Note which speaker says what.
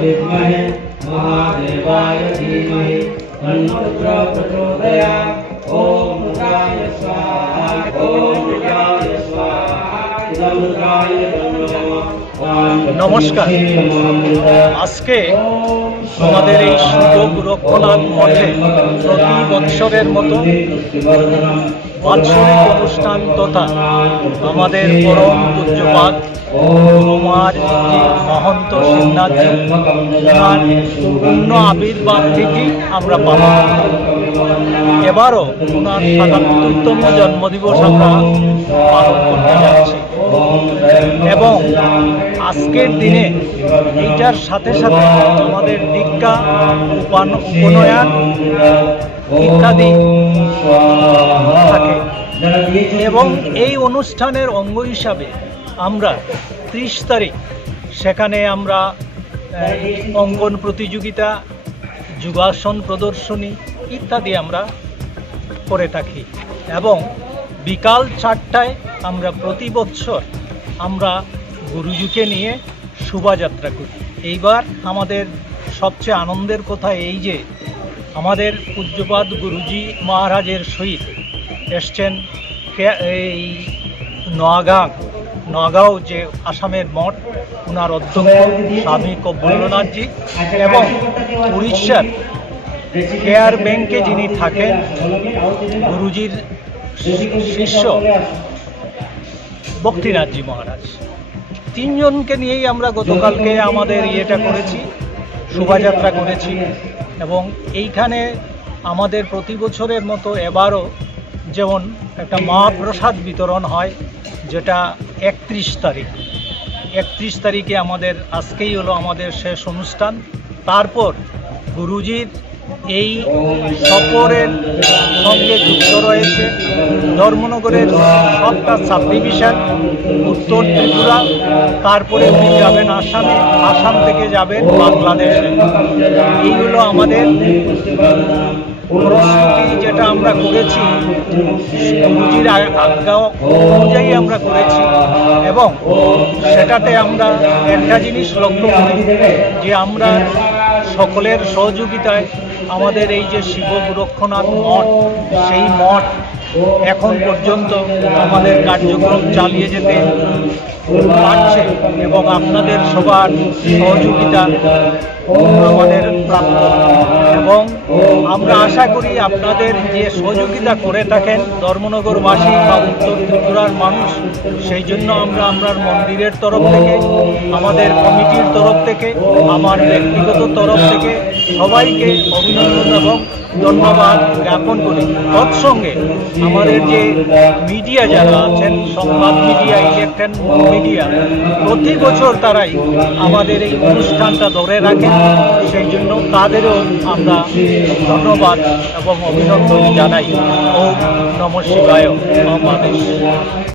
Speaker 1: विद्महे
Speaker 2: নমস্কার। আজকে আমাদের এই শুভ গোরক্ষনাথ মঠে প্রতি বৎসরের মতো বাৎসরিক অনুষ্ঠান তথা আমাদের পরম পূজ্যপাত যে মহন্ত সিন্নাথ ওনার পূর্ণ আবির্ভাব থেকে আমরা পালন এবারও ওনার সাতাত্তরতম জন্মদিবস আমরা পালন করতে যাচ্ছি এবং আজকের দিনে এইটার সাথে সাথে আমাদের দীক্ষা, উপান- উপনয়ন ইত্যাদি থাকে। এবং এই অনুষ্ঠানের অঙ্গ হিসাবে আমরা ত্রিশ তারিখ, সেখানে আমরা অঙ্কন প্রতিযোগিতা, যোগাসন প্রদর্শনী ইত্যাদি আমরা করে থাকি। এবং বিকাল চারটায় আমরা প্রতি বছর আমরা গুরুজিকে নিয়ে শোভাযাত্রা করি। এইবার আমাদের সবচেয়ে আনন্দের কথা এই যে, আমাদের পূজ্যপাদ গুরুজি মহারাজের সহিত এসছেন এই নোয়াগাঁ নগাঁও যে আসামের মঠ ওনার অধ্যক্ষ স্বামী কব্বলনাথজি এবং উড়িষ্যার কেয়ার ব্যাংকে যিনি থাকেন, গুরুজির শিষ্য ভক্তিনাথজি মহারাজ। তিনজনকে নিয়েই আমরা গতকালকে আমাদের ইয়েটা করেছি, শোভাযাত্রা করেছি এবং এইখানে আমাদের প্রতি বছরের মতো এবারও যেমন একটা মহাপ্রসাদ বিতরণ হয়, যেটা একত্রিশ তারিখ। একত্রিশ তারিখে আমাদের আজকেই হলো আমাদের শেষ অনুষ্ঠান। তারপর গুরুজির এই সফরের সঙ্গে যুক্ত রয়েছে ধর্মনগরের সবটা সাব ডিভিশন উত্তর ত্রিপুরা, তারপরে উনি যাবেন আসামে, আসাম থেকে যাবেন বাংলাদেশে। এইগুলো আমাদের প্রস্তুতি যেটা আমরা করেছি আ- আজ্ঞা অনুযায়ী আমরা করেছি এবং সেটাতে আমরা একটা জিনিস লক্ষ্য করি যে আমরা সকলের সহযোগিতায় আমাদের এই যে শিব গোরক্ষনাথ মঠ, সেই মঠ এখন পর্যন্ত আমাদের কার্যক্রম চালিয়ে যেতে পারছে এবং আপনাদের সবার সহযোগিতা আমাদের প্রাপ্ত এবং আমরা আশা করি আপনাদের যে সহযোগিতা করে থাকেন ধর্মনগরবাসী বা উত্তর ত্রিপুরার মানুষ, সেই জন্য আমরা আমরা মন্দিরের তরফ থেকে, আমাদের কমিটির তরফ থেকে, আমার ব্যক্তিগত তরফ থেকে সবাইকে অভিনন্দন এবং ধন্যবাদ জ্ঞাপন করি। তৎসঙ্গে আমাদের যে মিডিয়া যারা আছেন, সংবাদ মিডিয়া, ইলেকট্রন মিডিয়া, প্রতি বছর তারাই আমাদের এই অনুষ্ঠানটা ধরে রাখেন। সেই জন্য তাদেরও আমরা ধন্যবাদ এবং অভিনন্দন জানাই। ও নম শিবায়।